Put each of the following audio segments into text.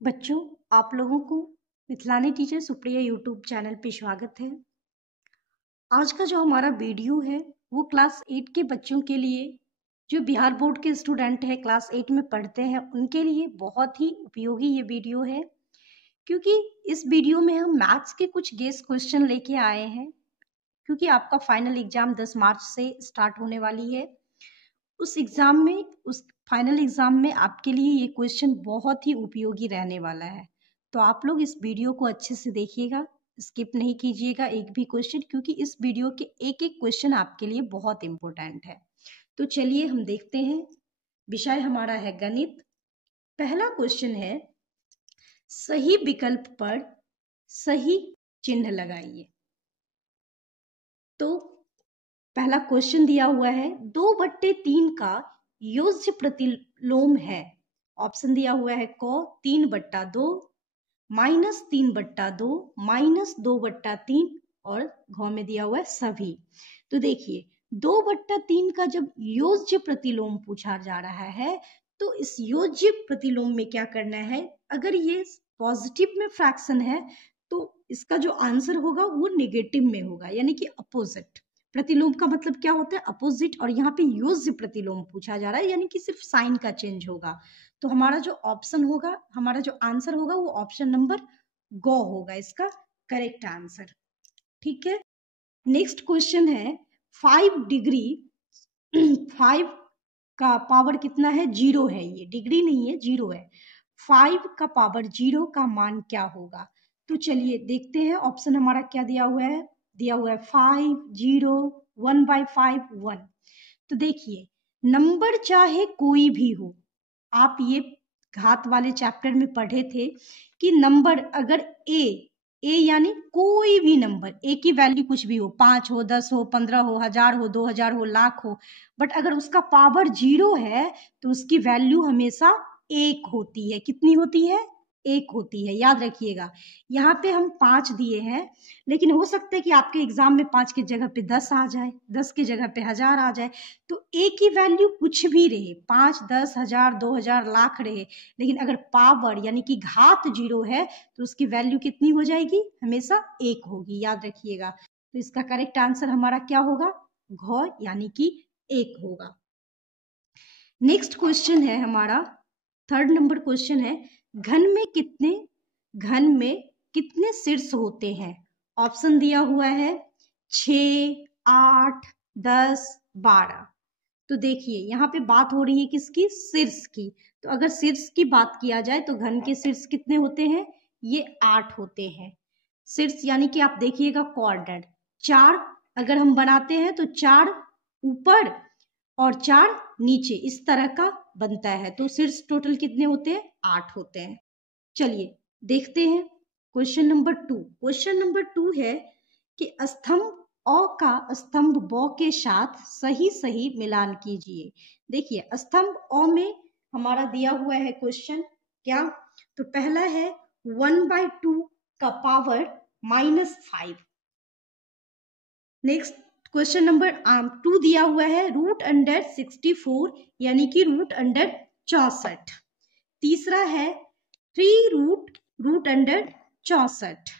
बच्चों, आप लोगों को मिथिलानी टीचर सुप्रिया यूट्यूब चैनल पे स्वागत है। आज का जो हमारा वीडियो है वो क्लास 8 के बच्चों के लिए, जो बिहार बोर्ड के स्टूडेंट है, क्लास 8 में पढ़ते हैं, उनके लिए बहुत ही उपयोगी ये वीडियो है। क्योंकि इस वीडियो में हम मैथ्स के कुछ गेस क्वेश्चन लेके आए हैं, क्योंकि आपका फाइनल एग्जाम 10 मार्च से स्टार्ट होने वाली है। उस फाइनल एग्जाम में आपके लिए ये क्वेश्चन बहुत ही उपयोगी रहने वाला है। तो आप लोग इस वीडियो को अच्छे से देखिएगा, स्किप नहीं कीजिएगा एक भी क्वेश्चन, क्योंकि इस वीडियो के एक एक क्वेश्चन आपके लिए बहुत इंपॉर्टेंट है। तो चलिए हम देखते हैं। विषय हमारा है गणित। पहला क्वेश्चन है, सही विकल्प पर सही चिन्ह लगाइए। तो पहला क्वेश्चन दिया हुआ है, 2/3 का योज्य प्रतिलोम है। ऑप्शन दिया हुआ है क 3/2, -3/2, -2/3 और घ में दिया हुआ है सभी। तो देखिए, 2/3 का जब योज्य प्रतिलोम पूछा जा रहा है तो इस योज्य प्रतिलोम में क्या करना है, अगर ये पॉजिटिव में फ्रैक्शन है तो इसका जो आंसर होगा वो नेगेटिव में होगा, यानी कि अपोजिट। प्रतिलोम का मतलब क्या होता है, अपोजिट, और यहाँ पे योज्य प्रतिलोम पूछा जा रहा है, यानी कि सिर्फ साइन का चेंज होगा। तो हमारा जो ऑप्शन होगा, हमारा जो आंसर होगा वो ऑप्शन नंबर ग होगा इसका करेक्ट आंसर। ठीक है। नेक्स्ट क्वेश्चन है, 5 डिग्री 5 का पावर कितना है, 0 है। ये डिग्री नहीं है, 0 है। 5 का पावर 0 का मान क्या होगा। तो चलिए देखते हैं, ऑप्शन हमारा क्या दिया हुआ है, 5, 0, 1/5, 1। तो देखिए, नंबर चाहे कोई भी हो, आप ये घात वाले चैप्टर में पढ़े थे कि नंबर अगर ए यानी कोई भी नंबर, ए की वैल्यू कुछ भी हो, 5 हो, 10 हो, 15 हो, 1000 हो, 2000 हो, लाख हो, बट अगर उसका पावर 0 है तो उसकी वैल्यू हमेशा 1 होती है। कितनी होती है, 1 होती है, याद रखिएगा। यहाँ पे हम 5 दिए हैं, लेकिन हो सकता है कि आपके एग्जाम में 5 की जगह पे 10 आ जाए, 10 की जगह पे 1000 आ जाए। तो ए की वैल्यू कुछ भी रहे, 5, 10, 1000, 2000, लाख रहे, लेकिन अगर पावर यानी कि घात 0 है तो उसकी वैल्यू कितनी हो जाएगी, हमेशा 1 होगी, याद रखिएगा। तो इसका करेक्ट आंसर हमारा क्या होगा, घ यानी कि 1 होगा। नेक्स्ट क्वेश्चन है हमारा, थर्ड नंबर क्वेश्चन है, घन में कितने शीर्ष होते हैं। ऑप्शन दिया हुआ है 6, 8, 10, 12। तो देखिए, यहाँ पे बात हो रही है किसकी, शीर्ष की। तो अगर शीर्ष की बात किया जाए तो घन के शीर्ष कितने होते हैं, ये 8 होते हैं। शीर्ष यानी कि आप देखिएगा क्वाड्रेंट, 4 अगर हम बनाते हैं तो 4 ऊपर और 4 नीचे, इस तरह का बनता है। तो शीर्ष टोटल कितने होते हैं, 8 होते हैं। चलिए देखते हैं क्वेश्चन नंबर 2। क्वेश्चन नंबर 2 है कि स्तंभ अ का स्तंभ ब के साथ सही सही मिलान कीजिए। देखिए, स्तंभ अ में हमारा दिया हुआ है क्वेश्चन क्या, तो पहला है 1/2 का पावर -5। नेक्स्ट क्वेश्चन नंबर 2 दिया हुआ है √64 यानी कि √64। तीसरा है 3√64।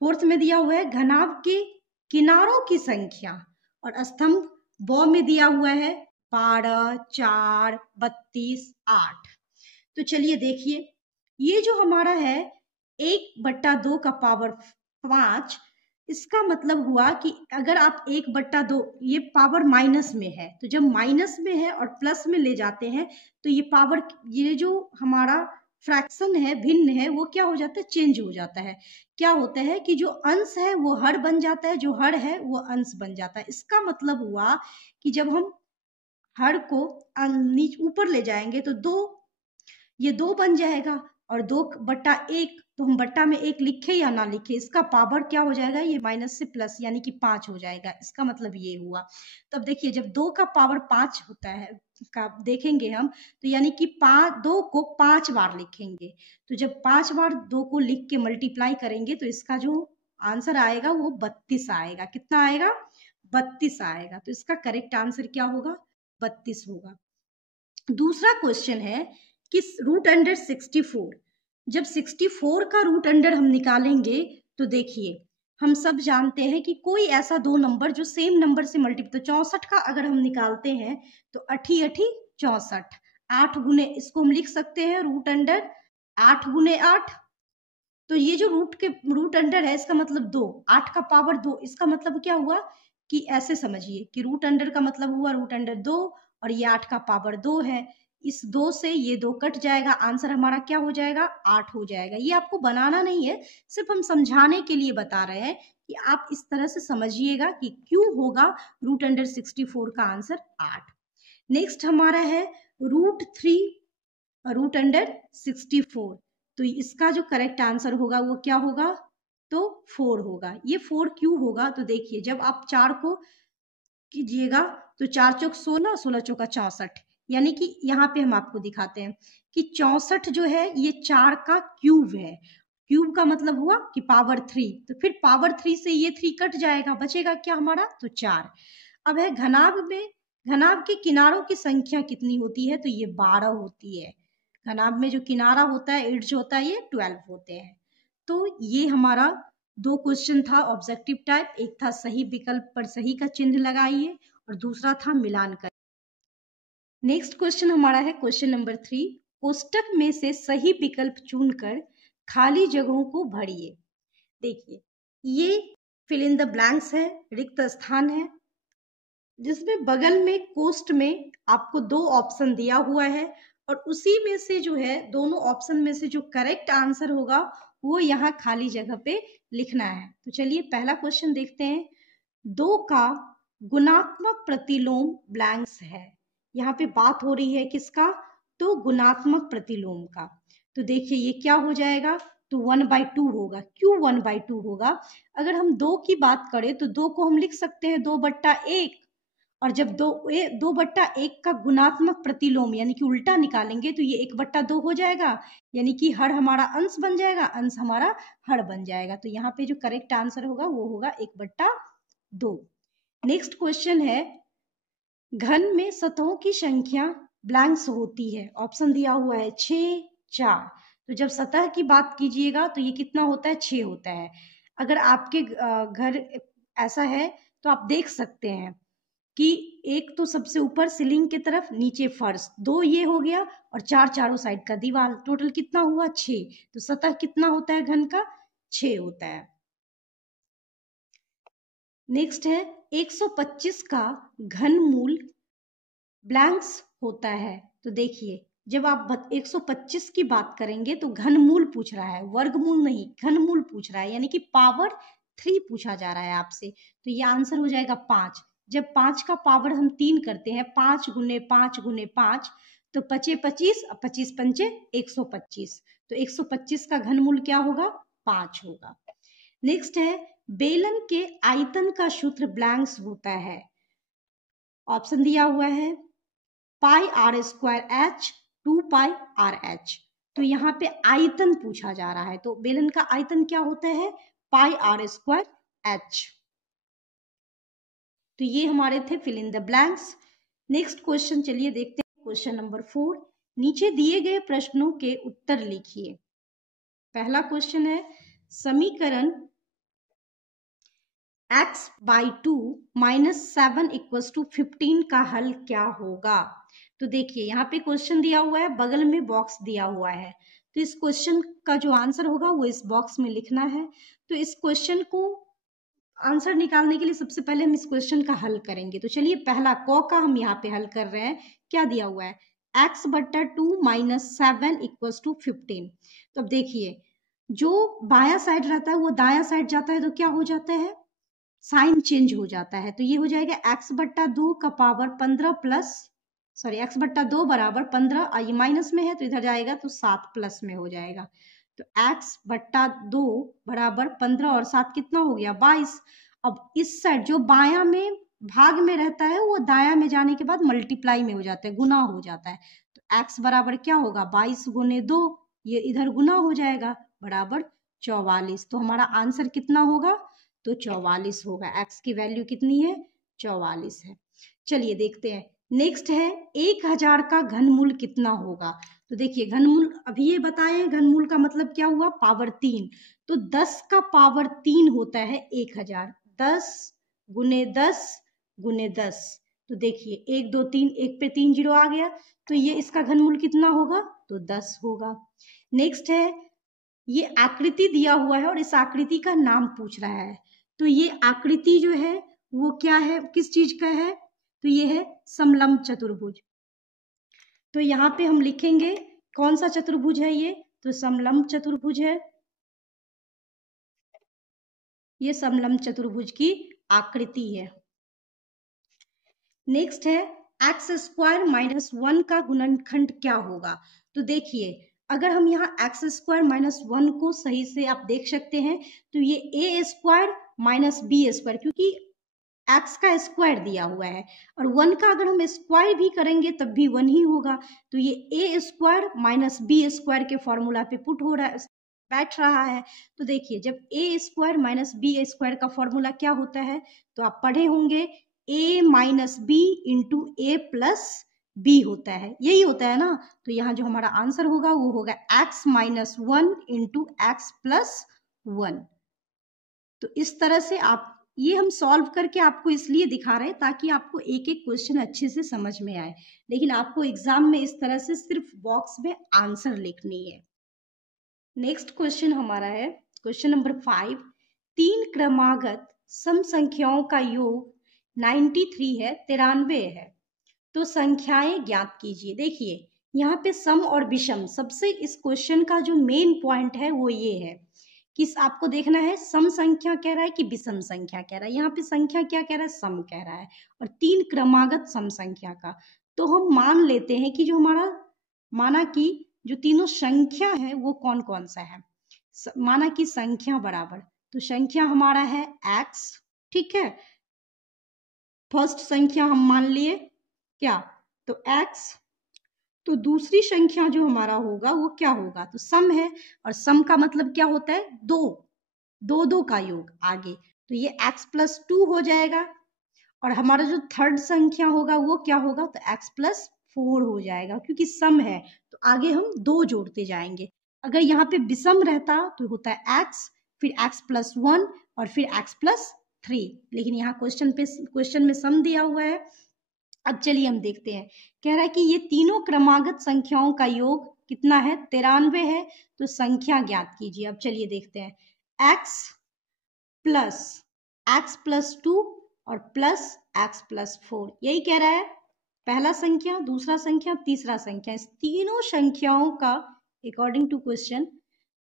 फोर्थ में दिया हुआ है घनाभ के किनारों की संख्या, और स्तंभ ब में दिया हुआ है 12, 4, 32, 8। तो चलिए देखिए, ये जो हमारा है 1/2 का पावर 5, इसका मतलब हुआ कि अगर आप 1/2, ये पावर माइनस में है, तो जब माइनस में है और प्लस में ले जाते हैं तो ये पावर, ये जो हमारा फ्रैक्शन है, भिन्न है, वो क्या हो जाता है, चेंज हो जाता है। क्या होता है कि जो अंश है वो हर बन जाता है, जो हर है वो अंश बन जाता है। इसका मतलब हुआ कि जब हम हर को ऊपर ले जाएंगे तो ये 2 बन जाएगा, और 2/1, तो हम बट्टा में 1 लिखे या ना लिखे, इसका पावर क्या हो जाएगा, ये माइनस से प्लस यानी कि 5 हो जाएगा। इसका मतलब ये हुआ। तब देखिए, जब 2 का पावर 5 होता है का देखेंगे हम, तो यानी कि 2 को 5 बार लिखेंगे। तो जब 5 बार 2 को लिख के मल्टीप्लाई करेंगे तो इसका जो आंसर आएगा वो 32 आएगा। कितना आएगा, 32 आएगा। तो इसका करेक्ट आंसर क्या होगा, 32 होगा। दूसरा क्वेश्चन है कि √64 जब 64 का रूट अंडर हम निकालेंगे तो देखिए हम सब जानते हैं कि कोई ऐसा दो नंबर जो सेम नंबर से मल्टीप्लाई, तो 64 का अगर हम निकालते हैं तो 8 8 64, 8 गुने, इसको हम लिख सकते हैं रूट अंडर 8 गुने 8। तो ये जो रूट अंडर है इसका मतलब 2, 8 का पावर 2, इसका मतलब क्या हुआ कि ऐसे समझिए कि रूट अंडर का मतलब हुआ रूट अंडर 2 और ये 8 का पावर 2 है। इस 2 से ये 2 कट जाएगा, आंसर हमारा क्या हो जाएगा 8 हो जाएगा। ये आपको बनाना नहीं है, सिर्फ हम समझाने के लिए बता रहे हैं कि आप इस तरह से समझिएगा कि क्यों होगा रूट अंडर 64 का आंसर 8। नेक्स्ट हमारा है रूट अंडर 64, तो इसका जो करेक्ट आंसर होगा वो क्या होगा, तो 4 होगा। ये 4 क्यों होगा, तो देखिए जब आप 4 को कीजिएगा तो 4 चौक 16, 16 चौका 64, यानी कि यहाँ पे हम आपको दिखाते हैं कि 64 जो है ये 4 का क्यूब है। क्यूब का मतलब हुआ कि पावर 3, तो फिर पावर 3 से ये 3 कट जाएगा, बचेगा क्या हमारा, तो 4। अब है घनाभ में, घनाभ के किनारों की संख्या कितनी होती है, तो ये 12 होती है। घनाभ में जो किनारा होता है, एड्ज होता है, ये 12 होते हैं। तो ये हमारा 2 क्वेश्चन था ऑब्जेक्टिव टाइप, एक था सही विकल्प पर सही का चिन्ह लगाइए और दूसरा था मिलान कर। नेक्स्ट क्वेश्चन हमारा है क्वेश्चन नंबर 3, कोष्टक में से सही विकल्प चुनकर खाली जगहों को भरिए। देखिए ये फिल इन द ब्लैंक्स है, रिक्त स्थान है, जिसमें बगल में कोष्ट में आपको 2 ऑप्शन दिया हुआ है और उसी में से जो है दोनों ऑप्शन में से जो करेक्ट आंसर होगा वो यहाँ खाली जगह पे लिखना है। तो चलिए पहला क्वेश्चन देखते हैं। 2 का गुणात्मक प्रतिलोम ब्लैंक्स है। यहाँ पे बात हो रही है किसका, तो गुणात्मक प्रतिलोम का। तो देखिए ये क्या हो जाएगा, तो 1/2 होगा। क्यों 1/2 होगा, अगर हम 2 की बात करें तो 2 को हम लिख सकते हैं 2/1, और जब 2/1 का गुणात्मक प्रतिलोम यानी कि उल्टा निकालेंगे तो ये 1/2 हो जाएगा, यानी कि हर हमारा अंश बन जाएगा, अंश हमारा हर बन जाएगा। तो यहाँ पे जो करेक्ट आंसर होगा वो होगा 1/2। नेक्स्ट क्वेश्चन है, घन में सतहों की संख्या ब्लैंक्स होती है। ऑप्शन दिया हुआ है 6, 4। तो जब सतह की बात कीजिएगा तो ये कितना होता है, 6 होता है। अगर आपके घर ऐसा है तो आप देख सकते हैं कि एक तो सबसे ऊपर सीलिंग की तरफ, नीचे फर्श, 2 ये हो गया और 4 चारों साइड का दीवार, टोटल कितना हुआ 6। तो सतह कितना होता है घन का, 6 होता है। नेक्स्ट है 125 का घनमूल ब्लैंक्स होता है। तो देखिए जब आप 125 की बात करेंगे तो घनमूल पूछ रहा है, वर्गमूल नहीं, घनमूल पूछ रहा है, यानी कि पावर 3 पूछा जा रहा है आपसे। तो ये आंसर हो जाएगा 5। जब 5 का पावर हम 3 करते हैं, 5 गुने 5 गुने 5, तो 25 25, 25 पंचे 125। तो 125 का घनमूल क्या होगा, 5 होगा। नेक्स्ट है बेलन के आयतन का सूत्र ब्लैंक्स होता है। ऑप्शन दिया हुआ है pi r square h, 2 pi r h. तो यहाँ पे आयतन पूछा जा रहा है, तो बेलन का आयतन क्या होता है, पाई आर स्क्वायर एच। तो ये हमारे थे fill in the blanks. Next question चलिए देखते हैं, क्वेश्चन नंबर 4, नीचे दिए गए प्रश्नों के उत्तर लिखिए। पहला क्वेश्चन है, समीकरण x/2 - 7 = 15 का हल क्या होगा। तो देखिए यहाँ पे क्वेश्चन दिया हुआ है, बगल में बॉक्स दिया हुआ है, तो इस क्वेश्चन का जो आंसर होगा वो इस बॉक्स में लिखना है। तो इस क्वेश्चन को आंसर निकालने के लिए सबसे पहले हम इस क्वेश्चन का हल करेंगे। तो चलिए पहला क का हम यहाँ पे हल कर रहे हैं। क्या दिया हुआ है, x/2 - 7 = 15। तो अब देखिए जो बाया साइड रहता है वो दाया साइड जाता है, तो क्या हो जाता है, साइन चेंज हो जाता है। तो ये हो जाएगा x/2 का पावर 15 प्लस, सॉरी x/2 बराबर 15, ये माइनस में है तो इधर जाएगा तो 7 प्लस में हो जाएगा। तो x/2 बराबर 15 और 7 कितना हो गया, 22। अब इस साइड जो बाया में भाग में रहता है वो दाया में जाने के बाद मल्टीप्लाई में हो जाता है, गुना हो जाता है। तो x बराबर क्या होगा, 22 गुने 2, ये इधर गुना हो जाएगा, बराबर 44। तो हमारा आंसर कितना होगा, तो 44 होगा। x की वैल्यू कितनी है, 44 है। चलिए देखते हैं, नेक्स्ट है 1000 का घनमूल कितना होगा। तो देखिए घनमूल अभी ये बताए, घनमूल का मतलब क्या हुआ, पावर 3। तो 10 का पावर 3 होता है 1000। 10 गुने 10 गुने 10। तो देखिए 1 2 3, 1 पे 3 जीरो आ गया, तो ये इसका घनमूल कितना होगा, तो 10 होगा। नेक्स्ट है, ये आकृति दिया हुआ है और इस आकृति का नाम पूछ रहा है। तो ये आकृति जो है वो क्या है, किस चीज का है, तो ये है समलंब चतुर्भुज। तो यहाँ पे हम लिखेंगे कौन सा चतुर्भुज है ये, तो समलंब चतुर्भुज है। ये समलंब चतुर्भुज की आकृति है। नेक्स्ट है एक्स स्क्वायर माइनस 1 का गुणनखंड क्या होगा। तो देखिए अगर हम यहाँ एक्स स्क्वायर माइनस 1 को सही से आप देख सकते हैं, तो ये A square minus B square, क्योंकि एक्स का स्क्वायर दिया हुआ है और 1 का अगर हम स्क्वायर भी करेंगे तब भी 1 ही होगा। तो ये A square minus B square के फॉर्मूला पे पुट हो रहा है, बैठ रहा है। तो देखिए जब A square minus B square का फॉर्मूला क्या होता है, तो आप पढ़े होंगे a minus B into A plus B होता है, यही होता है ना। तो यहाँ जो हमारा आंसर होगा वो होगा x minus 1 into x plus 1। तो इस तरह से आप, ये हम सॉल्व करके आपको इसलिए दिखा रहे हैं ताकि आपको एक एक क्वेश्चन अच्छे से समझ में आए, लेकिन आपको एग्जाम में इस तरह से सिर्फ बॉक्स में आंसर लिखनी है। नेक्स्ट क्वेश्चन हमारा है क्वेश्चन नंबर 5। 3 क्रमागत सम संख्याओं का योग 93 है, 93 है, तो संख्याएं ज्ञात कीजिए। देखिए यहाँ पे सम और विषम, सबसे इस क्वेश्चन का जो मेन पॉइंट है वो ये है कि आपको देखना है सम संख्या कह रहा है कि विषम संख्या कह रहा है। यहाँ पे संख्या क्या कह रहा है, सम कह रहा है, और 3 क्रमागत सम संख्या का। तो हम मान लेते हैं कि जो हमारा, माना कि जो तीनों संख्या है वो कौन कौन सा है, माना कि संख्या बराबर, तो संख्या हमारा है x, ठीक है। फर्स्ट संख्या हम मान लिए क्या, तो x। तो दूसरी संख्या जो हमारा होगा वो क्या होगा, तो सम है, और सम का मतलब क्या होता है, दो दो दो का योग आगे, तो ये x प्लस 2 हो जाएगा। और हमारा जो थर्ड संख्या होगा वो क्या होगा, तो x प्लस 4 हो जाएगा, क्योंकि सम है तो आगे हम 2 जोड़ते जाएंगे। अगर यहाँ पे विषम रहता तो होता है x, फिर x प्लस 1 और फिर x प्लस 3, लेकिन यहाँ क्वेश्चन में सम दिया हुआ है। अब चलिए हम देखते हैं, कह रहा है कि ये तीनों क्रमागत संख्याओं का योग कितना है, 93 है, तो संख्या ज्ञात कीजिए। अब चलिए देखते हैं, x प्लस 2 और प्लस x प्लस 4, यही कह रहा है। पहला संख्या, दूसरा संख्या, तीसरा संख्या, इस तीनों संख्याओं का अकॉर्डिंग टू क्वेश्चन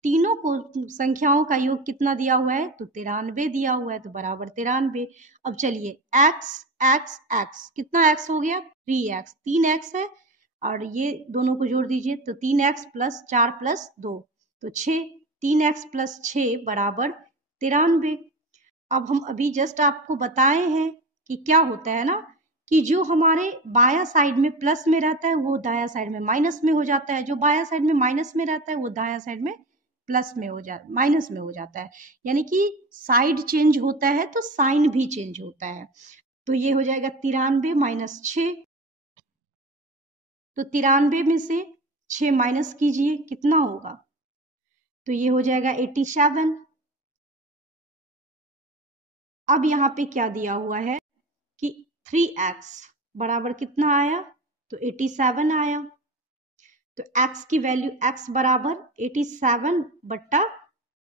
तीनों को संख्याओं का योग कितना दिया हुआ है, तो 93 दिया हुआ है, तो बराबर 93। अब चलिए x x x, कितना x हो गया, 3x, 3x है, और ये दोनों को जोड़ दीजिए तो 3x प्लस 4 प्लस 2, तो 6, 3x प्लस 6 बराबर 93। अब हम अभी जस्ट आपको बताए हैं कि क्या होता है ना, कि जो हमारे बाया साइड में प्लस में रहता है वो दाया साइड में माइनस में हो जाता है, जो बाया साइड में माइनस में रहता है वो दाया साइड में प्लस में हो जाता, माइनस में हो जाता है। यानी कि साइड चेंज होता है तो साइन भी चेंज होता है। तो ये हो जाएगा 93 माइनस 6, तो 93 में से 6 माइनस कीजिए, कितना होगा, तो ये हो जाएगा 87। अब यहाँ पे क्या दिया हुआ है कि 3x बराबर कितना आया, तो 87 आया। तो x की वैल्यू, x बराबर 87 बट्टा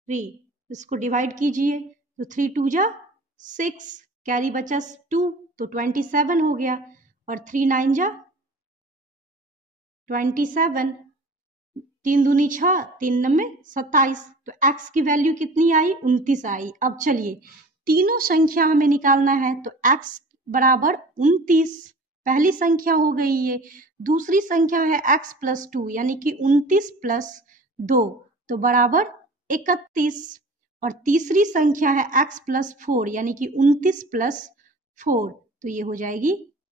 3, इसको डिवाइड कीजिए, तो 3 2 जा 6, कैरी बचा 2, तो 27 हो गया, और 3 9 जा 27, 3 दूनी 6, 3 9 27, तो x की वैल्यू कितनी आई, 29 आई। अब चलिए तीनों संख्या हमें निकालना है, तो x बराबर 29 पहली संख्या हो गई ये, दूसरी संख्या है x प्लस 2 यानी कि 29 प्लस 2, तो बराबर 31, और तीसरी संख्या है x प्लस 4 यानी कि 29 प्लस 4, तो ये हो जाएगी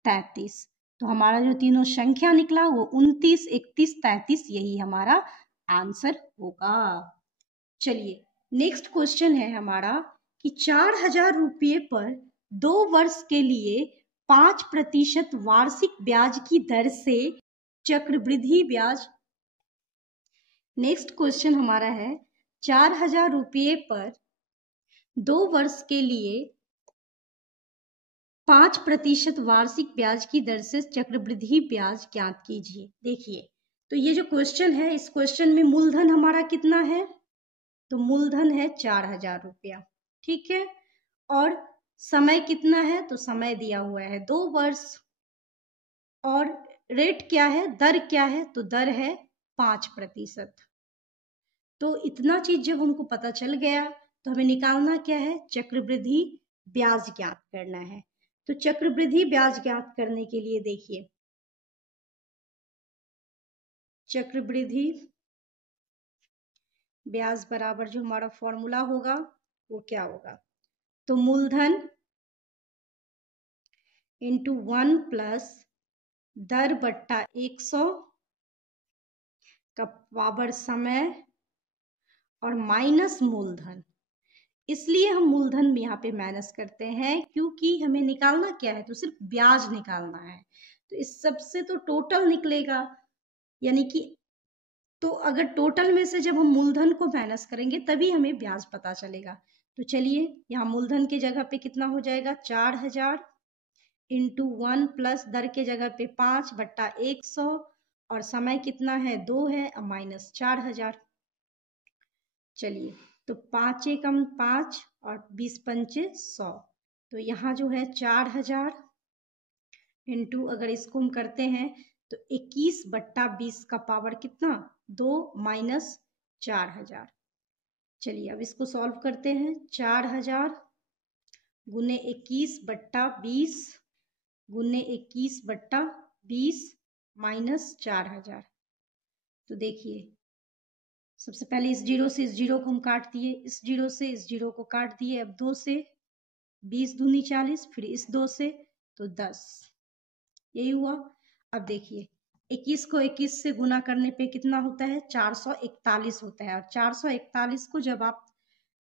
33। तो हमारा जो तीनों संख्या निकला वो 29, 31, 33, यही हमारा आंसर होगा। चलिए नेक्स्ट क्वेश्चन है हमारा कि 4000 रुपये पर 2 वर्ष के लिए 5% वार्षिक ब्याज की दर से चक्रवृद्धि ब्याज नेक्स्ट क्वेश्चन हमारा है 4,000 रुपये पर 2 वर्ष के लिए 5% वार्षिक ब्याज की दर से चक्रवृद्धि ब्याज ज्ञात कीजिए। देखिए, तो ये जो क्वेश्चन है, इस क्वेश्चन में मूलधन हमारा कितना है? तो मूलधन है 4,000 रुपया, ठीक है। और समय कितना है? तो समय दिया हुआ है 2 वर्ष। और रेट क्या है, दर क्या है? तो दर है 5%। तो इतना चीज जब हमको पता चल गया तो हमें निकालना क्या है? चक्रवृद्धि ब्याज ज्ञात करना है। तो चक्रवृद्धि ब्याज ज्ञात करने के लिए देखिए, चक्रवृद्धि ब्याज बराबर जो हमारा फॉर्मूला होगा वो क्या होगा? तो मूलधन इंटू 1 प्लस दर बट्टा 100 का पावर समय और माइनस मूलधन। इसलिए हम मूलधन में यहाँ पे माइनस करते हैं क्योंकि हमें निकालना क्या है? तो सिर्फ ब्याज निकालना है। तो इस सब से तो टोटल निकलेगा, यानी कि तो अगर टोटल में से जब हम मूलधन को माइनस करेंगे तभी हमें ब्याज पता चलेगा। तो चलिए, यहाँ मूलधन के जगह पे कितना हो जाएगा? 4,000 इंटू 1 प्लस दर के जगह पे 5 बट्टा 100 और समय कितना है? 2 है, और माइनस 4,000। चलिए, तो 5 एकम 5 और 20 पंचे 100। तो यहाँ जो है 4,000 इंटू, अगर इसको हम करते हैं तो 21 बट्टा 20 का पावर कितना? 2 माइनस 4,000। चलिए अब इसको सॉल्व करते हैं। 4,000 गुने 21 बट्टा 20 गुने 21 बट्टा 20 माइनस 4,000। तो देखिए, सबसे पहले इस जीरो से इस जीरो को हम काट दिए, इस जीरो से इस जीरो को काट दिए। अब 2 से 20 दूनी 40, फिर इस 2 से तो 10, यही हुआ। अब देखिए, 21 को 21 से गुना करने पे कितना होता है? 441 होता है। और 441 को जब आप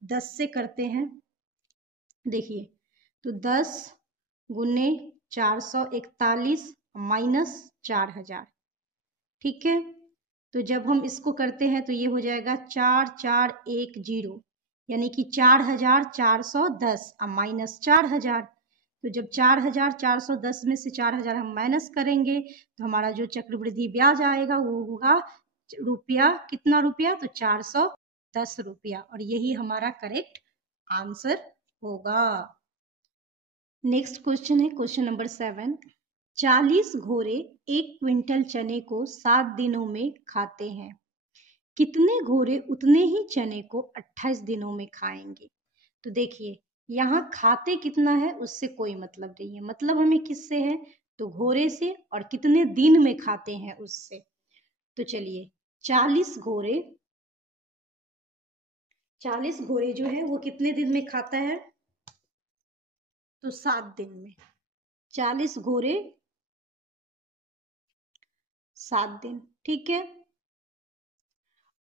10 से करते हैं, देखिए, तो 10 गुने 441 माइनस 4,000, ठीक है। तो जब हम इसको करते हैं तो ये हो जाएगा 4,410, यानी कि 4,410 और माइनस 4,000। तो जब 4,410 में से 4,000 हम माइनस करेंगे तो हमारा जो चक्रवृद्धि ब्याज आएगा वो होगा रुपया, कितना रुपया? तो 410 रुपया। और यही हमारा करेक्ट आंसर होगा। नेक्स्ट क्वेश्चन है क्वेश्चन नंबर 7। 40 घोड़े 1 क्विंटल चने को 7 दिनों में खाते हैं, कितने घोड़े उतने ही चने को 28 दिनों में खाएंगे? तो देखिए, यहाँ खाते कितना है उससे कोई मतलब नहीं है, मतलब हमें किससे है? तो घोड़े से, और कितने दिन में खाते हैं उससे। तो चलिए, 40 घोड़े, 40 घोड़े जो है वो कितने दिन में खाता है? तो 7 दिन में। 40 घोड़े 7 दिन, ठीक है।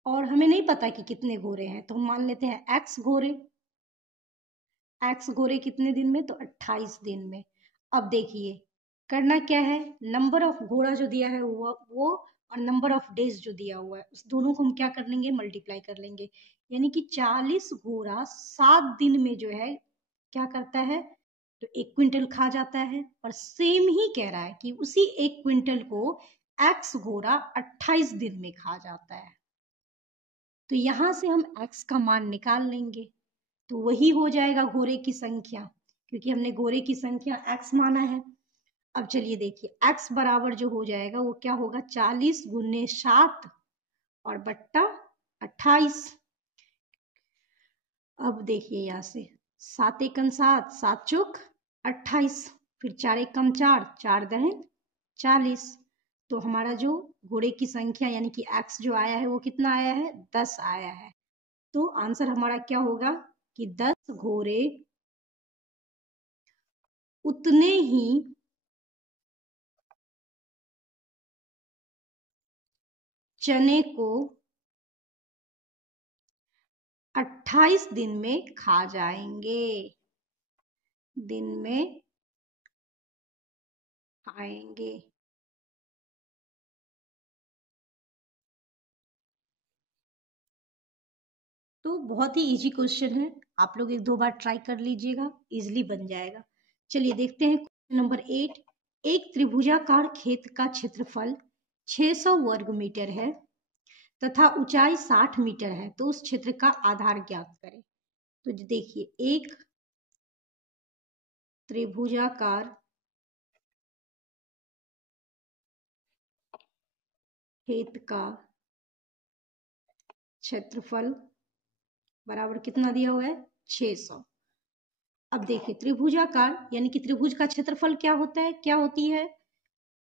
और हमें नहीं पता कि कितने घोड़े हैं, तो हम मान लेते हैं एक्स घोड़े। एक्स घोड़े कितने दिन में? तो 28 दिन में। अब देखिए, करना क्या है? नंबर ऑफ घोड़ा जो दिया है वो और नंबर ऑफ डेज जो दिया हुआ है उस दोनों को हम क्या कर लेंगे? मल्टीप्लाई कर लेंगे। यानी कि 40 घोड़ा 7 दिन में जो है क्या करता है? तो 1 क्विंटल खा जाता है। और सेम ही कह रहा है कि उसी 1 क्विंटल को एक्स घोड़ा 28 दिन में खा जाता है। तो यहां से हम x का मान निकाल लेंगे, तो वही हो जाएगा घोड़े की संख्या, क्योंकि हमने घोड़े की संख्या x माना है। अब चलिए देखिए, x बराबर जो हो जाएगा वो क्या होगा? 40 गुने 7 और बट्टा 28। अब देखिए यहाँ से 7 एकम 7, 7 चौक 28, फिर 4 एकम 4, 4 दहन 40। तो हमारा जो घोड़े की संख्या यानी कि x जो आया है वो कितना आया है? 10 आया है। तो आंसर हमारा क्या होगा कि 10 घोड़े उतने ही चने को 28 दिन में खा जाएंगे, दिन में खाएंगे। तो बहुत ही इजी क्वेश्चन है, आप लोग 1-2 बार ट्राई कर लीजिएगा, इजिली बन जाएगा। चलिए देखते हैं क्वेश्चन नंबर 8। एक त्रिभुजाकार खेत का क्षेत्रफल 600 वर्ग मीटर है तथा ऊंचाई 60 मीटर है, तो उस क्षेत्र का आधार ज्ञात करें। तो देखिए, एक त्रिभुजाकार खेत का क्षेत्रफल बराबर कितना दिया हुआ है, 600। अब देखिए, त्रिभुजाकार यानी कि त्रिभुज का क्षेत्रफल क्या होता है, क्या होती है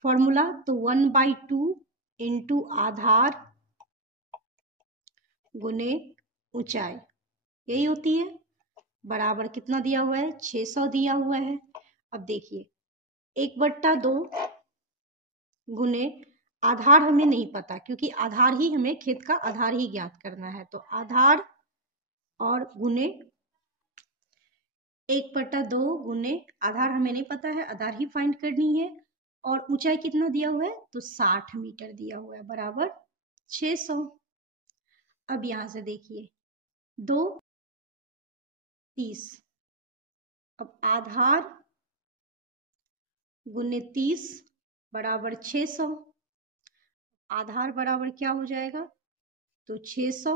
फॉर्मूला, तो 1/2 इंटू आधार गुने ऊंचाई, यही होती है। बराबर कितना दिया हुआ है, 600 दिया हुआ है। अब देखिए, 1/2 गुने आधार हमें नहीं पता, क्योंकि आधार ही हमें खेत का आधार ही ज्ञात करना है, तो आधार और गुने 1/2 गुने आधार हमें नहीं पता है, आधार ही फाइंड करनी है। और ऊंचाई कितना दिया हुआ है, तो 60 मीटर दिया हुआ है, बराबर 600। अब यहां से देखिए, 2 30, अब आधार गुने 30 बराबर 600। आधार बराबर क्या हो जाएगा, तो 600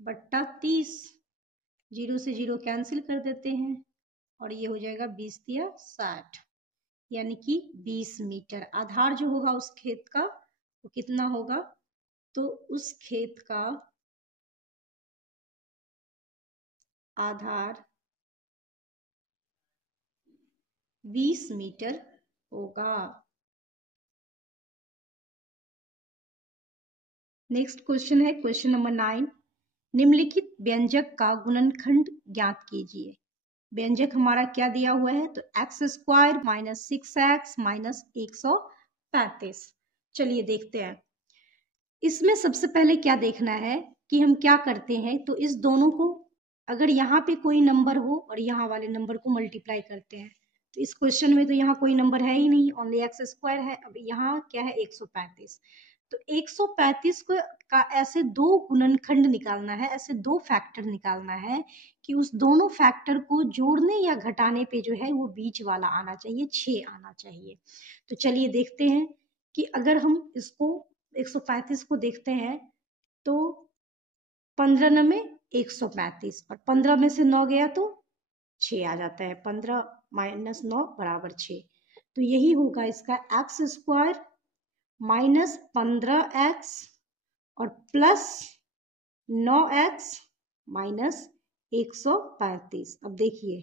बट्टा 30, 0 से 0 कैंसिल कर देते हैं और ये हो जाएगा 20 दिया 60, यानी कि 20 मीटर। आधार जो होगा उस खेत का वो कितना होगा, तो उस खेत का आधार 20 मीटर होगा। नेक्स्ट क्वेश्चन है क्वेश्चन नंबर 9। निम्नलिखित व्यंजक का गुणनखंड ज्ञात कीजिए। व्यंजक हमारा क्या दिया हुआ है, तो x² माइनस 6x माइनस 135। चलिए देखते हैं। इसमें सबसे पहले क्या देखना है कि हम क्या करते हैं, तो इस दोनों को अगर यहाँ पे कोई नंबर हो और यहाँ वाले नंबर को मल्टीप्लाई करते हैं, तो इस क्वेश्चन में तो यहाँ कोई नंबर है ही नहीं, ओनली x² है। अब यहाँ क्या है, 135। तो 135 को का ऐसे दो गुणनखंड निकालना है, ऐसे दो फैक्टर निकालना है कि उस दोनों फैक्टर को जोड़ने या घटाने पे जो है वो बीच वाला आना चाहिए, 6 आना चाहिए। तो चलिए देखते हैं कि अगर हम इसको 135 को देखते हैं, तो 15 में 135 और 15 में से 9 गया तो 6 आ जाता है, 15 माइनस 9 बराबर 6। तो यही होगा इसका x² माइनस 15x और प्लस 9x माइनस 135। अब देखिए,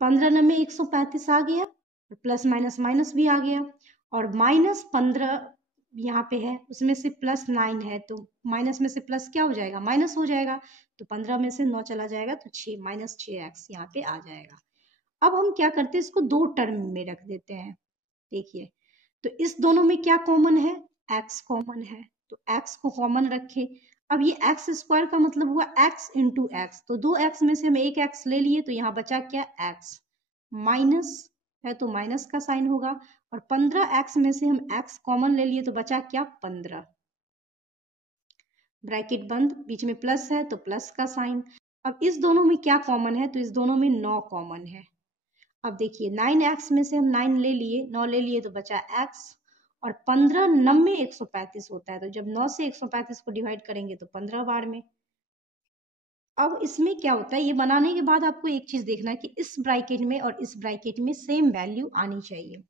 15 में 135 आ गया और प्लस माइनस माइनस भी आ गया, और माइनस 15 यहाँ पे है, उसमें से प्लस 9 है, तो माइनस में से प्लस क्या हो जाएगा, माइनस हो जाएगा। तो 15 में से 9 चला जाएगा तो 6 माइनस 6x यहाँ पे आ जाएगा। अब हम क्या करते हैं, इसको दो टर्म में रख देते हैं। देखिए, तो इस दोनों में क्या कॉमन है, x कॉमन है, तो x को कॉमन रखे। अब ये x² का मतलब हुआ x इंटू एक्स, तो 2x में से हम एक x ले लिए, तो यहाँ बचा क्या, x। माइनस है तो माइनस का साइन होगा, और 15x में से हम x कॉमन ले लिए तो बचा क्या, 15। ब्रैकेट बंद, बीच में प्लस है तो प्लस का साइन। अब इस दोनों में क्या कॉमन है, तो इस दोनों में 9 कॉमन है। अब देखिए, 9x में से हम 9 ले लिए, 9 ले लिए तो बचा x, और 15 9 135 होता है, तो जब 9 से 135 को डिवाइड करेंगे तो 15 बार में। अब इसमें क्या होता है, ये बनाने के बाद आपको एक चीज देखना है कि इस ब्रैकेट में और इस ब्रैकेट में सेम वैल्यू आनी चाहिए।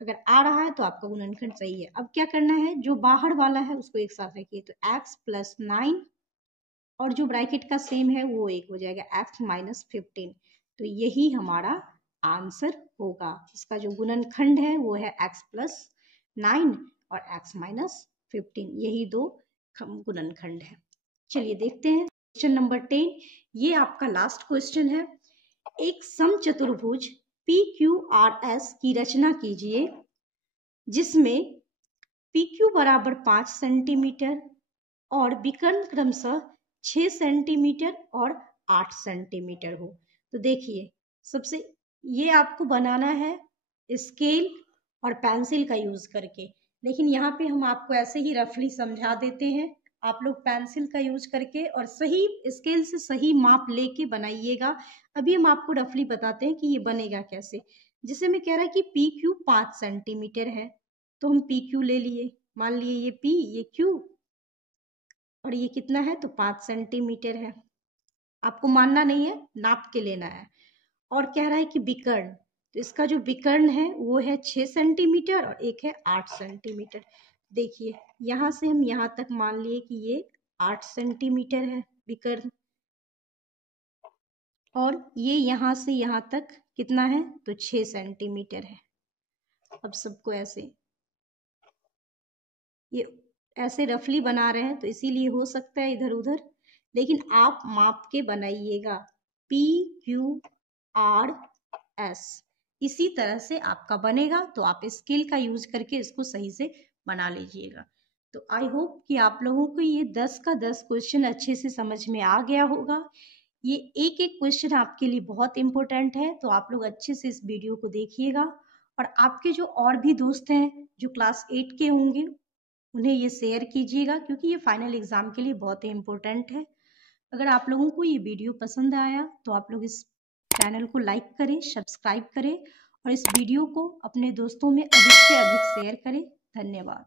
अगर आ रहा है तो आपका गुणनखंड सही है। अब क्या करना है, जो बाहर वाला है उसको एक साथ रखिए, तो x प्लस 9 और जो ब्रैकेट का सेम है वो एक हो जाएगा, x माइनस 15। तो यही हमारा आंसर होगा। इसका जो गुणनखंड है वो है x प्लस 9 और x माइनस 15, यही दो गुणनखंड है। चलिए देखते हैं क्वेश्चन नंबर 10। ये आपका लास्ट क्वेश्चन है। एक समचतुर्भुज PQRS की रचना कीजिए जिसमें PQ बराबर 5 सेंटीमीटर और विकर्ण क्रमशः 6 सेंटीमीटर और 8 सेंटीमीटर हो। तो देखिए, सबसे ये आपको बनाना है स्केल और पेंसिल का यूज करके, लेकिन यहाँ पे हम आपको ऐसे ही रफली समझा देते हैं, आप लोग पेंसिल का यूज करके और सही स्केल से सही माप लेके बनाइएगा। अभी हम आपको रफली बताते हैं कि ये बनेगा कैसे। जैसे मैं कह रहा है कि पी क्यू 5 सेंटीमीटर है, तो हम पी क्यू ले लिए, मान लिए ये पी ये क्यू और ये कितना है तो 5 सेंटीमीटर है। आपको मानना नहीं है, नाप के लेना है। और कह रहा है कि विकर्ण, तो इसका जो विकर्ण है वो है 6 सेंटीमीटर और एक है 8 सेंटीमीटर। देखिए यहाँ से हम यहाँ तक मान लिए कि ये 8 सेंटीमीटर है विकर्ण, और ये यहाँ से यहाँ तक कितना है तो 6 सेंटीमीटर है। अब सबको ऐसे ये ऐसे रफली बना रहे हैं तो इसीलिए हो सकता है इधर उधर, लेकिन आप माप के बनाइएगा। पी क्यू आर एस, इसी तरह से आपका बनेगा। तो आप स्केल का यूज करके इसको सही से बना लीजिएगा। तो आई होप कि आप लोगों को ये 10 का 10 क्वेश्चन अच्छे से समझ में आ गया होगा। ये एक एक क्वेश्चन आपके लिए बहुत इंपॉर्टेंट है, तो आप लोग अच्छे से इस वीडियो को देखिएगा। और आपके जो और भी दोस्त हैं जो क्लास 8 के होंगे उन्हें ये शेयर कीजिएगा, क्योंकि ये फाइनल एग्जाम के लिए बहुत ही इम्पोर्टेंट है। अगर आप लोगों को ये वीडियो पसंद आया तो आप लोग इस चैनल को लाइक करें, सब्सक्राइब करें और इस वीडियो को अपने दोस्तों में अधिक से अधिक शेयर करें। धन्यवाद।